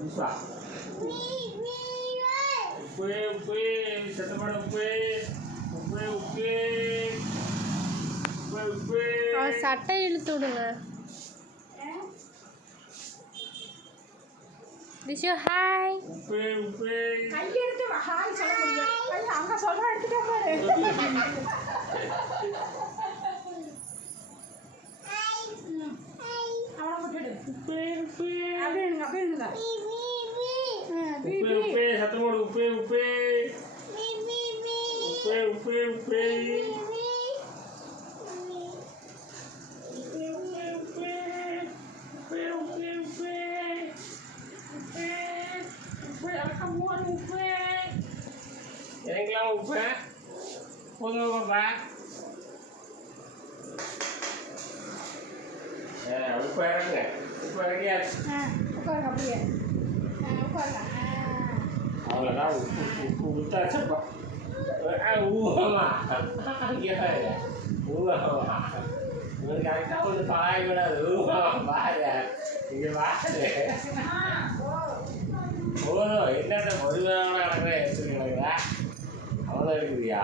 உப்பு உப்பு சத்தமான உப்பு உப்பு உப்பு உப்பு உப்பு. அவன் சட்டை இழுத்து விடுங்க. திஷு ஹாய். உப்பு உப்பு. கையெடுத்து ஹாய் சொல்ல முடியும். அங்க சொல்ற எடுத்துட்டே பாரு. அவன போட்டுடு. உப்பு உப்பு. அப்படியே இருங்க. உப்பு உப்பு சத்தமோடு உப்பு உப்பு உப்பு உப்பு உப்பு. எனக்கெல்லாம் உப்பு போதும் பாப்பா. உப்பு இறங்குங்க. உப்பு இறங்கியாச்சு. உட்காருங்க அப்படியே. உட்காருங்க. அவ்வளோதான். உப்பு உப்பு ஊற்றாச்சப்பா. ஊகமா ஊகமா உங்களுக்கு கரெக்டாக வந்து பாய கூடாது. ஊகமா பாரு இங்கே பாரு. போதும் என்னென்ன பொதுவாக நடக்கிற எடுத்துக்கிறீங்களா? அவ்வளோ இருக்குதுயா.